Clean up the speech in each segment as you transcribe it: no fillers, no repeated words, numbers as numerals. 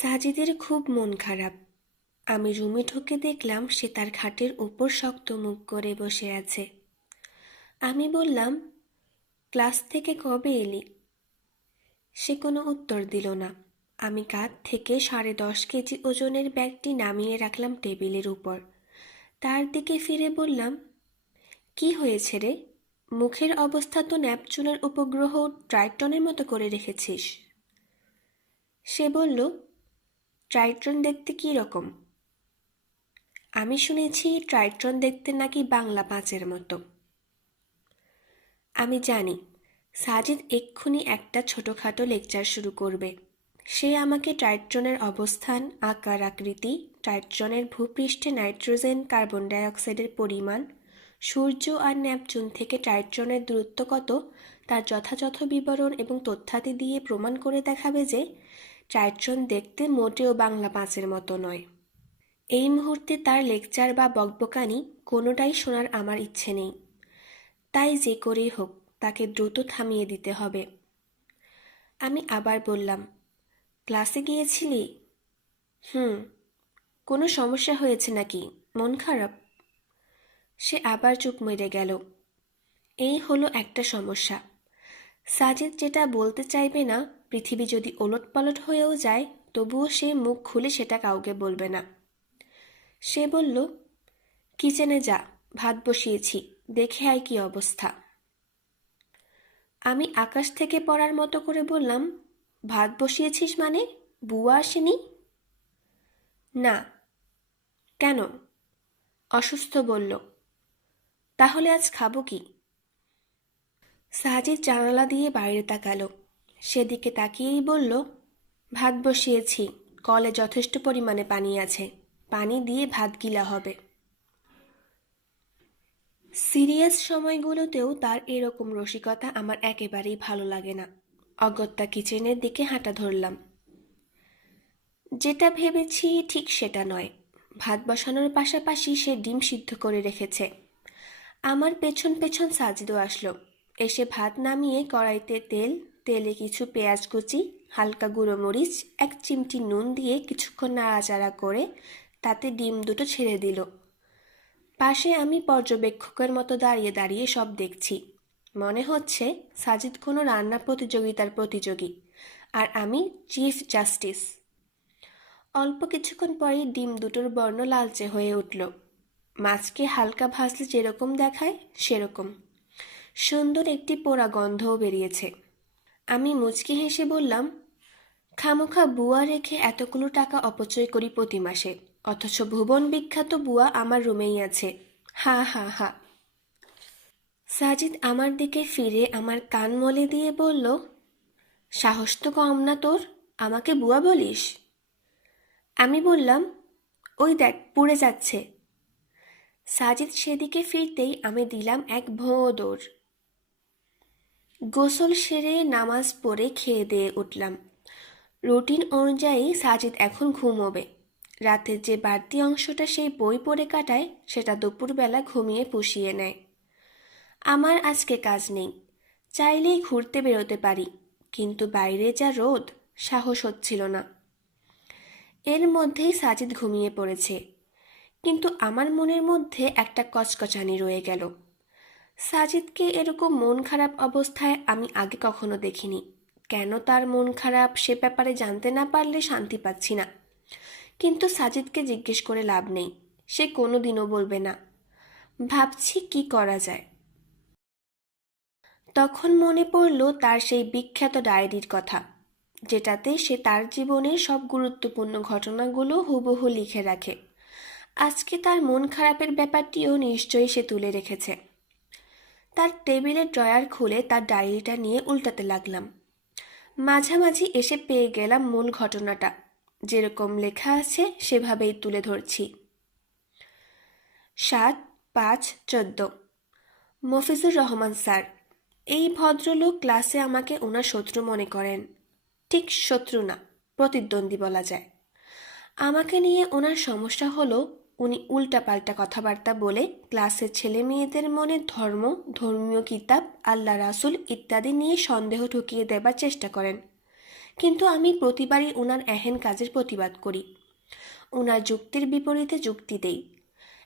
সাজিদের খুব মন খারাপ। আমি রুমে ঢুকে দেখলাম সে তার খাটের উপর শক্ত মুখ করে বসে আছে। আমি বললাম, ক্লাস থেকে কবে এলি? সে কোনো উত্তর দিল না। আমি কাঁধ থেকে 10.5 কেজি ওজনের ব্যাগটি নামিয়ে রাখলাম টেবিলের উপর। তার দিকে ফিরে বললাম, কি হয়েছে রে? মুখের অবস্থা তো ন্যাপচুনের উপগ্রহ ট্রাইটনের মতো করে রেখেছিস। সে বলল, ট্রাইটন দেখতে কী রকম? আমি শুনেছি ট্রাইটন দেখতে নাকি বাংলা পাঁচের মতো। আমি জানি সাজিদ এক্ষুনি একটা ছোটোখাটো লেকচার শুরু করবে। সে আমাকে ট্রাইট্রনের অবস্থান, আকার আকৃতি, ট্রাইট্রনের ভূপৃষ্ঠে নাইট্রোজেন, কার্বন ডাইঅক্সাইডের পরিমাণ, সূর্য আর ন্যাপচুন থেকে ট্রাইট্রনের দূরত্ব কত তার যথাযথ বিবরণ এবং তথ্যাদি দিয়ে প্রমাণ করে দেখাবে যে ট্রাইট্রন দেখতে মোটেও বাংলা পাঁচের মতো নয়। এই মুহূর্তে তার লেকচার বা বকবকানি কোনোটাই শোনার আমার ইচ্ছে নেই। তাই যে করেই হোক তাকে দ্রুত থামিয়ে দিতে হবে। আমি আবার বললাম, ক্লাসে গিয়েছিলি? কোনো সমস্যা হয়েছে নাকি? মন খারাপ? সে আবার চুপ মেরে গেল। এই হলো একটা সমস্যা। সাজিদ যেটা বলতে চাইবে না, পৃথিবী যদি ওলটপালট হয়েও যায় তবুও সে মুখ খুলে সেটা কাউকে বলবে না। সে বলল, কিচেনে যা, ভাত বসিয়েছি, দেখে আয় কি অবস্থা। আমি আকাশ থেকে পড়ার মতো করে বললাম, ভাত বসিয়েছিস মানে? বুয়া আসেনি? না। কেন? অসুস্থ বলল। তাহলে আজ খাবো কি? সাজিদ জানালা দিয়ে বাইরে তাকালো। সেদিকে তাকিয়েই বলল, ভাত বসিয়েছি, কলে যথেষ্ট পরিমাণে পানি আছে, পানি দিয়ে ভাত গিলা হবে। সিরিয়াস সময়গুলোতেও তার এরকম রসিকতা আমার একেবারেই ভালো লাগে না। অগত্যা কিচেনের দিকে হাঁটা ধরলাম। যেটা ভেবেছি ঠিক সেটা নয়। ভাত বসানোর পাশাপাশি সে ডিম সিদ্ধ করে রেখেছে। আমার পেছন পেছন সাজিদও আসলো। এসে ভাত নামিয়ে কড়াইতে তেলে কিছু পেঁয়াজ কুচি, হালকা গুঁড়ো মরিচ, 1 চিমটি নুন দিয়ে কিছুক্ষণ নাড়াচাড়া করে তাতে ডিম দুটো ছেড়ে দিল। পাশে আমি পর্যবেক্ষকের মতো দাঁড়িয়ে দাঁড়িয়ে সব দেখছি। মনে হচ্ছে সাজিদ কোনো রান্না প্রতিযোগিতার প্রতিযোগী আর আমি চিফ জাস্টিস। অল্প কিছুক্ষণ পরেই ডিম দুটোর বর্ণ লালচে হয়ে উঠল। মাছকে হালকা ভাজলে যেরকম দেখায় সেরকম। সুন্দর একটি পোড়া গন্ধও বেরিয়েছে। আমি মুচকি হেসে বললাম, খামোখা বুয়া রেখে এতগুলো টাকা অপচয় করি প্রতি মাসে, অথচ ভুবন বিখ্যাত বুয়া আমার রুমেই আছে। হা হা হা। সাজিদ আমার দিকে ফিরে আমার কান মলে দিয়ে বলল, সাহস তো কম না তোর, আমাকে বুয়া বলিস? আমি বললাম, ওই দেখ পুড়ে যাচ্ছে। সাজিদ সেদিকে ফিরতেই আমি দিলাম এক ভোঁ দৌড়। গোসল সেরে নামাজ পড়ে খেয়ে দিয়ে উঠলাম। রুটিন অনুযায়ী সাজিদ এখন ঘুমোবে। রাতের যে বাড়তি অংশটা সেই বই পড়ে কাটায় সেটা দুপুরবেলা ঘুমিয়ে পুষিয়ে নেয়। আমার আজকে কাজ নেই, চাইলেই ঘুরতে বেরোতে পারি, কিন্তু বাইরে যা রোদ, সাহস হচ্ছিল না। এর মধ্যেই সাজিদ ঘুমিয়ে পড়েছে, কিন্তু আমার মনের মধ্যে একটা কচকচানি রয়ে গেল। সাজিদকে এরকম মন খারাপ অবস্থায় আমি আগে কখনো দেখিনি। কেন তার মন খারাপ সে ব্যাপারে জানতে না পারলে শান্তি পাচ্ছি না। কিন্তু সাজিদকে জিজ্ঞেস করে লাভ নেই, সে কোনো দিনও বলবে না। ভাবছি কি করা যায়। তখন মনে পড়ল তার সেই বিখ্যাত ডায়েরির কথা, যেটাতে সে তার জীবনের সব গুরুত্বপূর্ণ ঘটনাগুলো হুবহু লিখে রাখে। আজকে তার মন খারাপের ব্যাপারটিও নিশ্চয়ই সে তুলে রেখেছে। তার টেবিলের ড্রয়ার খুলে তার ডায়েরিটা নিয়ে উল্টাতে লাগলাম। মাঝামাঝি এসে পেয়ে গেলাম মূল ঘটনাটা, যেরকম লেখা আছে সেভাবেই তুলে ধরছি। 7/5/14। মফিজুর রহমান স্যার। এই ভদ্রলোক ক্লাসে আমাকে ওনার শত্রু মনে করেন। ঠিক শত্রু না, প্রতিদ্বন্দ্বী বলা যায়। আমাকে নিয়ে ওনার সমস্যা হলো উনি উল্টাপাল্টা কথাবার্তা বলে ক্লাসের ছেলে মেয়েদের মনে ধর্ম, ধর্মীয় কিতাব, আল্লাহ রাসূল ইত্যাদি নিয়ে সন্দেহ ঢুকিয়ে দেবার চেষ্টা করেন। কিন্তু আমি প্রতিবারই ওনার এহেন কাজের প্রতিবাদ করি, ওনার যুক্তির বিপরীতে যুক্তি দেই।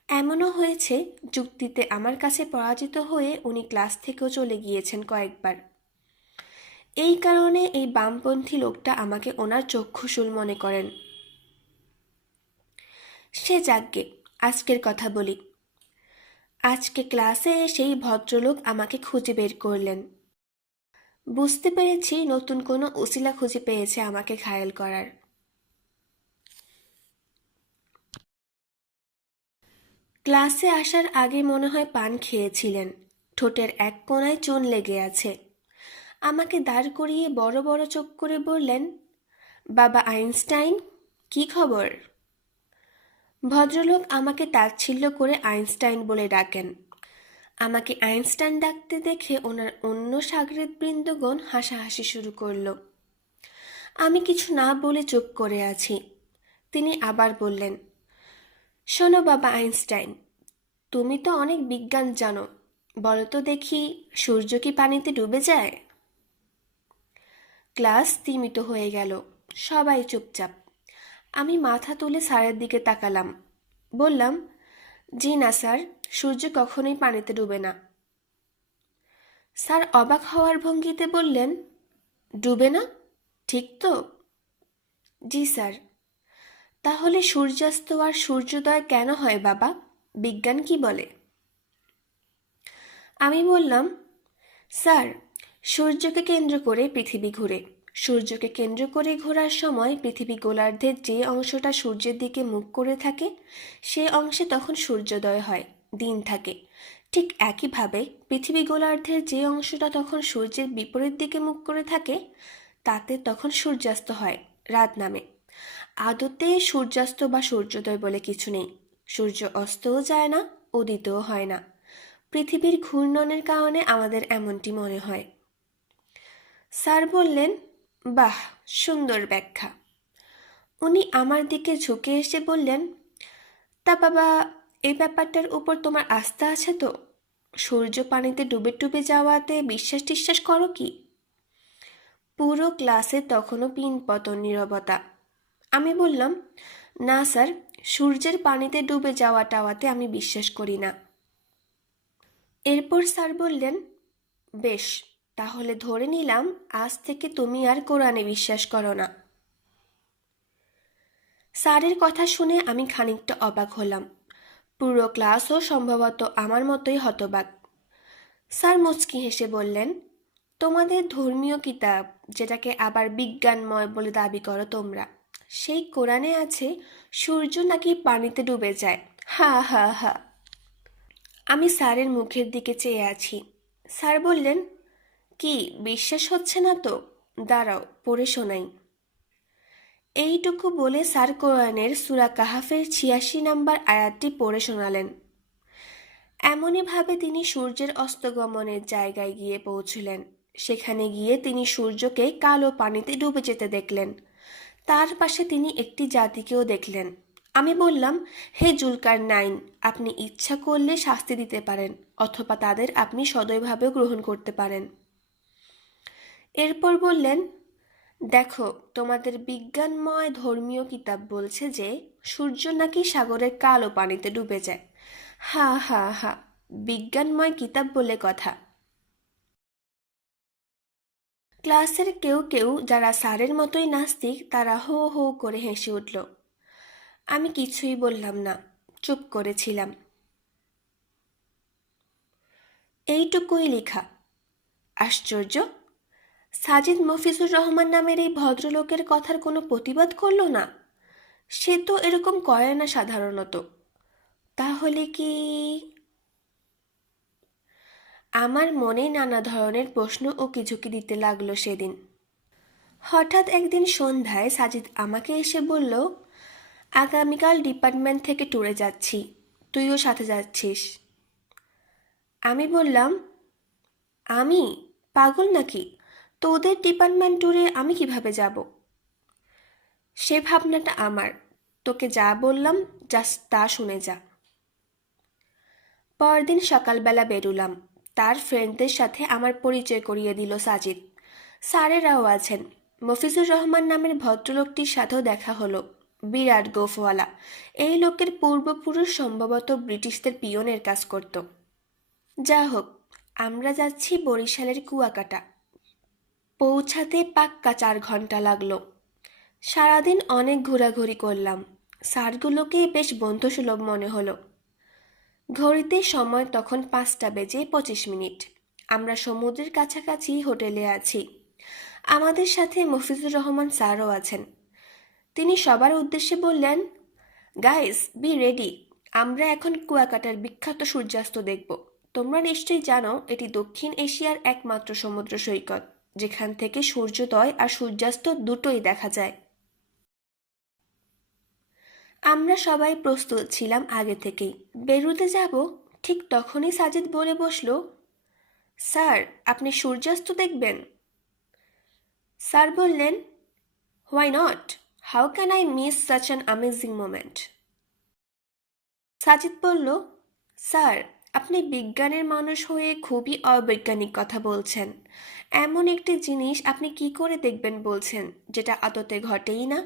এমনও হয়েছে যুক্তিতে আমার কাছে পরাজিত হয়ে উনি ক্লাস থেকেও চলে গিয়েছেন কয়েকবার। এই কারণে এই বামপন্থী লোকটা আমাকে ওনার চক্ষুশূল মনে করেন। সে যাকগে, আজকের কথা বলি। আজকে ক্লাসে এসেই ভদ্রলোক আমাকে খুঁজে বের করলেন। বুঝতে পেরেছি নতুন কোনো উসিলা খুঁজে পেয়েছে আমাকে ঘায়েল করার। ক্লাসে আসার আগে মনে হয় পান খেয়েছিলেন, ঠোঁটের এক কোণায় চুন লেগে আছে। আমাকে দাঁড় করিয়ে বড় বড় চোখ করে বললেন, বাবা আইনস্টাইন, কি খবর? ভদ্রলোক আমাকে তাচ্ছিল্য করে আইনস্টাইন বলে ডাকেন। আমাকে আইনস্টাইন ডাকতে দেখে ওনার অন্য সাগরেদবৃন্দগণ হাসাহাসি শুরু করল। আমি কিছু না বলে চুপ করে আছি। তিনি আবার বললেন, শোনো বাবা আইনস্টাইন, তুমি তো অনেক বিজ্ঞান জানো, বলো তো দেখি সূর্য কি পানিতে ডুবে যায়? ক্লাস স্তিমিত হয়ে গেল, সবাই চুপচাপ। আমি মাথা তুলে স্যারের দিকে তাকালাম, বললাম, জি না স্যার, সূর্য কখনোই পানিতে ডুবে না। স্যার অবাক হওয়ার ভঙ্গিতে বললেন, ডুবে না, ঠিক তো? জি স্যার। তাহলে সূর্যাস্ত আর সূর্যোদয় কেন হয় বাবা, বিজ্ঞান কি বলে? আমি বললাম, স্যার, সূর্যকে কেন্দ্র করে পৃথিবী ঘুরে। সূর্যকে কেন্দ্র করে ঘোরার সময় পৃথিবী গোলার্ধের যে অংশটা সূর্যের দিকে মুখ করে থাকে সে অংশে তখন সূর্যোদয় হয়, দিন থাকে। ঠিক একইভাবে পৃথিবী গোলার্ধের যে অংশটা তখন সূর্যের বিপরীত দিকে মুখ করে থাকে তাতে তখন সূর্যাস্ত হয়, রাত নামে। আদতে সূর্যাস্ত বা সূর্যোদয় বলে কিছু নেই। সূর্য অস্তও যায় না, উদিতও হয় না। পৃথিবীর ঘূর্ণনের কারণে আমাদের এমনটি মনে হয়। স্যার বললেন, বাহ, সুন্দর ব্যাখ্যা। উনি আমার দিকে ঝুঁকে এসে বললেন, তা বাবা, এই ব্যাপারটার উপর তোমার আস্থা আছে তো? সূর্য পানিতে ডুবে ডুবে যাওয়াতে বিশ্বাস টিশ্বাস করো কি? পুরো ক্লাসে তখনও পিনপতন নীরবতা। আমি বললাম, না স্যার, সূর্যের পানিতে ডুবে যাওয়া টাওয়াতে আমি বিশ্বাস করি না। এরপর স্যার বললেন, বেশ, তাহলে ধরে নিলাম আজ থেকে তুমি আর কোরআনে বিশ্বাস করো না। স্যারের কথা শুনে আমি খানিকটা অবাক হলাম। পুরো ক্লাসও সম্ভবত আমার মতোই হতবাক। স্যার মুচকি হেসে বললেন, তোমাদের ধর্মীয় কিতাব, যেটাকে আবার বিজ্ঞানময় বলে দাবি করো তোমরা, সেই কোরআনে আছে সূর্য নাকি পানিতে ডুবে যায়। হা হা হা। আমি স্যারের মুখের দিকে চেয়ে আছি। স্যার বললেন, কি বিশ্বাস হচ্ছে না তো? দাঁড়াও, পড়ে শোনাই। এইটুকু বলে স্যার কোরআনের সূরা কাহাফের ৮৬ নম্বর আয়াতটি পড়ে শোনালেন। এমনইভাবে তিনি সূর্যের অস্তগমনের জায়গায় গিয়ে পৌঁছলেন। সেখানে গিয়ে তিনি সূর্যকে কালো পানিতে ডুবে যেতে দেখলেন। তার পাশে তিনি একটি জাতিকেও দেখলেন। আমি বললাম, হে জুলকারনাইন, আপনি ইচ্ছা করলে শাস্তি দিতে পারেন, অথবা তাদের আপনি সদয়ভাবেও গ্রহণ করতে পারেন। এরপর বললেন, দেখো, তোমাদের বিজ্ঞানময় ধর্মীয় কিতাব বলছে যে সূর্য নাকি সাগরের কালো পানিতে ডুবে যায়। হা হা হা, বিজ্ঞানময় কিতাব বলে কথা। ক্লাসের কেউ কেউ যারা স্যারের মতোই নাস্তিক তারা হো হো করে হেসে উঠল। আমি কিছুই বললাম না, চুপ করেছিলাম। এইটুকুই লেখা। আশ্চর্য, সাজিদ মফিজুর রহমান নামের এই ভদ্রলোকের কথার কোনো প্রতিবাদ করল না। সে তো এরকম করে না সাধারণত। তাহলে কি? আমার মনে নানা ধরনের প্রশ্ন ও ঝুঁকি দিতে লাগলো সেদিন। হঠাৎ একদিন সন্ধ্যায় সাজিদ আমাকে এসে বলল, আগামীকাল ডিপার্টমেন্ট থেকে ট্যুরে যাচ্ছি, তুইও সাথে যাচ্ছিস। আমি বললাম, আমি পাগল নাকি? তোদের ডিপার্টমেন্ট ট্যুরে আমি কিভাবে যাব? সে ভাবনাটা আমার, তোকে যা বললাম জাস্ট তা শুনে যা। পরদিন সকালবেলা বেরুলাম। তার ফ্রেন্ডদের সাথে আমার পরিচয় করিয়ে দিল সাজিদ। স্যারেরাও আছেন, মফিজুর রহমান নামের ভদ্রলোকটির সাথেও দেখা হলো। বিরাট গোফওয়ালা। এই লোকের পূর্বপুরুষ সম্ভবত ব্রিটিশদের পিয়নের কাজ করত। যা হোক, আমরা যাচ্ছি বরিশালের কুয়াকাটা। পৌঁছাতে পাক্কা 4 ঘন্টা লাগলো। সারাদিন অনেক ঘোরাঘুরি করলাম। স্যারগুলোকে বেশ বন্ধুসুলভ মনে হলো। ঘড়িতে সময় তখন 5:25। আমরা সমুদ্রের কাছাকাছি হোটেলে আছি। আমাদের সাথে মফিজুর রহমান স্যারও আছেন। তিনি সবার উদ্দেশ্যে বললেন, গাইস বি রেডি, আমরা এখন কুয়াকাটার বিখ্যাত সূর্যাস্ত দেখব। তোমরা নিশ্চয়ই জানো এটি দক্ষিণ এশিয়ার একমাত্র সমুদ্র সৈকত, যেখান থেকে সূর্যোদয় আর সূর্যাস্ত দুটোই দেখা যায়। আমরা সবাই প্রস্তুত ছিলাম আগে থেকেই। বেরুতে যাব ঠিক তখনই সাজিদ বলে বসল, স্যার আপনি সূর্যাস্ত দেখবেন? স্যার বললেন, why not, how can I miss such an amazing moment. Sajid বলল, স্যার আপনি বিজ্ঞানের মানুষ হয়ে খুবই অবৈজ্ঞানিক কথা বলছেন। এমন একটি জিনিস আপনি কি করে দেখবেন বলছেন, যেটা আদতে ঘটেই না।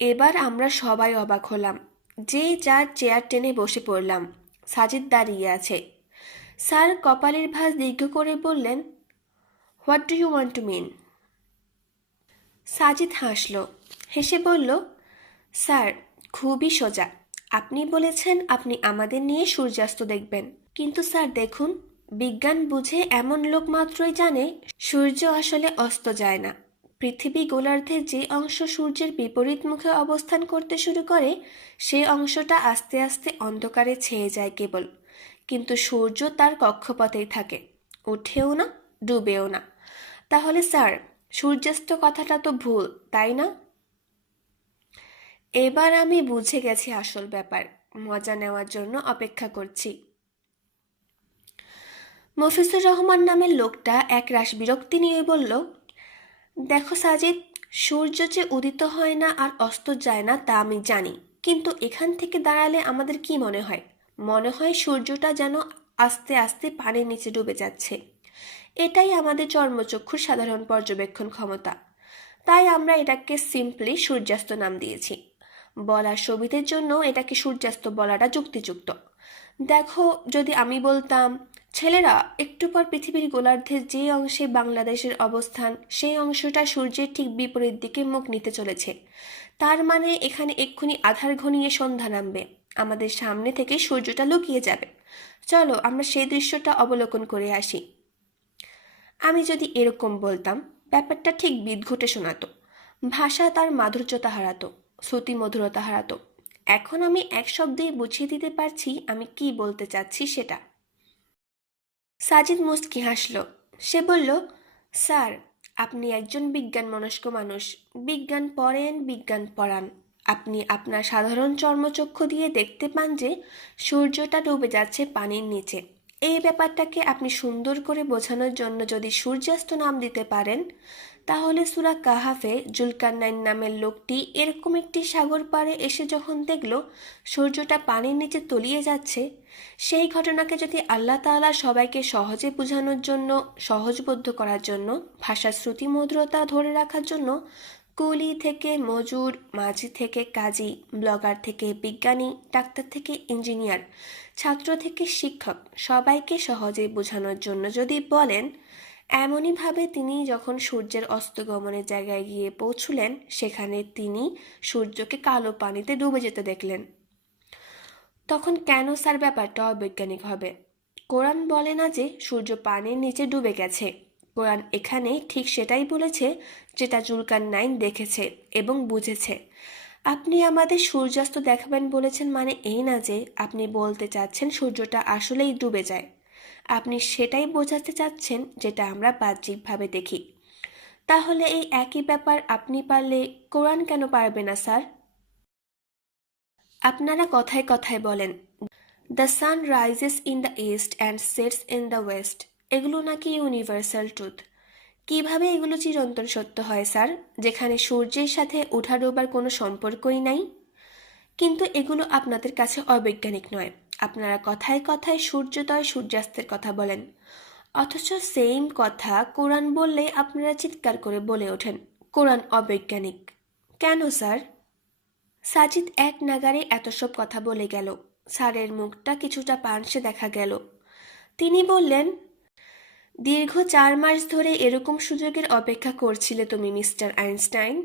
এবার আমরা সবাই অবাক হলাম। যে যার চেয়ার টেনে বসে পড়লাম। সাজিদ দাঁড়িয়ে আছে। স্যার কপালের ভাঁজ দীর্ঘ করে বললেন, what do you want to mean? Sajid হাসল, হেসে বলল, স্যার খুবই সোজা। আপনি বলেছেন আপনি আমাদের নিয়ে সূর্যাস্ত দেখবেন, কিন্তু স্যার দেখুন, বিজ্ঞান বুঝে এমন লোক মাত্রই জানে সূর্য আসলে অস্ত যায় না। পৃথিবী গোলার্ধের যে অংশ সূর্যের বিপরীত মুখে অবস্থান করতে শুরু করে সেই অংশটা আস্তে আস্তে অন্ধকারে ছেয়ে যায় কেবল, কিন্তু সূর্য তার কক্ষপথেই থাকে, ওঠেও না ডুবেও না। তাহলে স্যার সূর্যাস্ত কথাটা তো ভুল, তাই না? এবার আমি বুঝে গেছি আসল ব্যাপার। মজা নেওয়ার জন্য অপেক্ষা করছি। মফিজুর রহমান নামের লোকটা একরাশ বিরক্তি নিয়ে বলল, দেখো সাজিদ, সূর্য যে উদিত হয় না আর অস্ত যায় না তা আমি জানি, কিন্তু এখান থেকে দাঁড়ালে আমাদের কি মনে হয়? মনে হয় সূর্যটা যেন আস্তে আস্তে পানির নিচে ডুবে যাচ্ছে। এটাই আমাদের চর্মচক্ষুর সাধারণ পর্যবেক্ষণ ক্ষমতা। তাই আমরা এটাকে সিম্পলি সূর্যাস্ত নাম দিয়েছি। বলার সুবিধের জন্য এটাকে সূর্যাস্ত বলাটা যুক্তিযুক্ত। দেখো, যদি আমি বলতাম, ছেলেরা একটু পর পৃথিবীর গোলার্ধের যে অংশে বাংলাদেশের অবস্থান সেই অংশটা সূর্যের ঠিক বিপরীত দিকে মুখ নিতে চলেছে, তার মানে এখানে এক্ষুনি আধার ঘনিয়ে সন্ধ্যা নামবে, আমাদের সামনে থেকে সূর্যটা লুকিয়ে যাবে। চলো আমরা সেই দৃশ্যটা অবলোকন করে আসি। আমি যদি এরকম বলতাম, ব্যাপারটা ঠিক বিদঘুটে শোনাতো। ভাষা তার মাধুর্যতা হারাতো, শ্রুতি মধুরতা হারাতো। এখন আমি এক শব্দেই বুঝিয়ে দিতে পারছি আমি কি বলতে চাচ্ছি সেটা। সাজিদ মুস্কি হাসল। সে বলল, স্যার আপনি একজন বিজ্ঞান মনস্ক মানুষ, বিজ্ঞান পড়েন, বিজ্ঞান পড়ান। আপনি আপনার সাধারণ চর্মচক্ষু দিয়ে দেখতে পান যে সূর্যটা ডুবে যাচ্ছে পানির নিচে। এই ব্যাপারটাকে আপনি সুন্দর করে বোঝানোর জন্য যদি সূর্যাস্ত নাম দিতে পারেন, তাহলে সূরা কাহাফে জুলকারনাইন নামের লোকটি এরকম একটি সাগর পাড়ে এসে যখন দেখল সূর্যটা পানির নিচে তলিয়ে যাচ্ছে, সেই ঘটনাকে যদি আল্লাহ তাআলা সবাইকে সহজে বোঝানোর জন্য, সহজবোধ্য করার জন্য, ভাষার শ্রুতি মধুরতা ধরে রাখার জন্য কুলি থেকে মজুর, মাঝি থেকে কাজী, ব্লগার থেকে বিজ্ঞানী, ডাক্তার থেকে ইঞ্জিনিয়ার, ছাত্র থেকে শিক্ষক, সবাইকে সহজে বোঝানোর জন্য যদি বলেন, এমনইভাবে তিনি যখন সূর্যের অস্তগমনের জায়গায় গিয়ে পৌঁছলেন, সেখানে তিনি সূর্যকে কালো পানিতে ডুবে যেতে দেখলেন। তখন কেন স্যার ব্যাপারটা অবৈজ্ঞানিক হবে? কোরআন বলে না যে সূর্য পানির নিচে ডুবে গেছে। কোরআন এখানে ঠিক সেটাই বলেছে যেটা জুলকারনাইন দেখেছে এবং বুঝেছে। আপনি আমাদের সূর্যাস্ত দেখাবেন বলেছেন মানে এই না যে আপনি বলতে চাচ্ছেন সূর্যটা আসলেই ডুবে যায়। আপনি সেটাই বোঝাতে চাচ্ছেন যেটা আমরা বাহ্যিকভাবে দেখি। তাহলে এই একই ব্যাপার আপনি পারলে কোরআন কেন পারবে না স্যার? আপনারা কথায় কথায় বলেন, the sun rises in the east and sets in the West, এগুলো নাকি ইউনিভার্সাল ট্রুথ। কিভাবে এগুলো চিরন্তন সত্য হয় স্যার, যেখানে সূর্যের সাথে ওঠা ডোবার কোনো সম্পর্কই নাই? কিন্তু এগুলো আপনাদের কাছে অবৈজ্ঞানিক নয়। আপনারা কথায় কথায় সূর্যোদয় সূর্যাস্তের কথা বলেন, অথচ সেম কথা কোরআন বললে আপনারা চিৎকার করে বলে ওঠেন কোরআন অবৈজ্ঞানিক। কেন স্যার? সাজিদ এক নাগাড়ে এত সব কথা বলে গেল। স্যারের মুখটা কিছুটা পানসে দেখা গেল। তিনি বললেন, দীর্ঘ 4 মাস ধরে এরকম সুযোগের অপেক্ষা করছিলে তুমি মিস্টার আইনস্টাইন।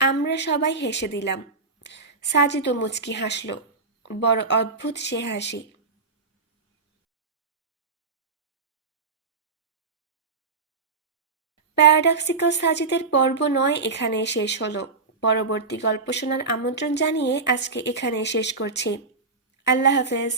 আমরা সবাই হেসে দিলাম। সাজিদও মুচকি হাসল। বড় অদ্ভুত সে হাসি। প্যারাডক্সিক্যাল সাজিদের পর্ব 9 এখানে শেষ হলো। পরবর্তী গল্প শোনার আমন্ত্রণ জানিয়ে আজকে এখানে শেষ করছি। আল্লাহ হাফেজ।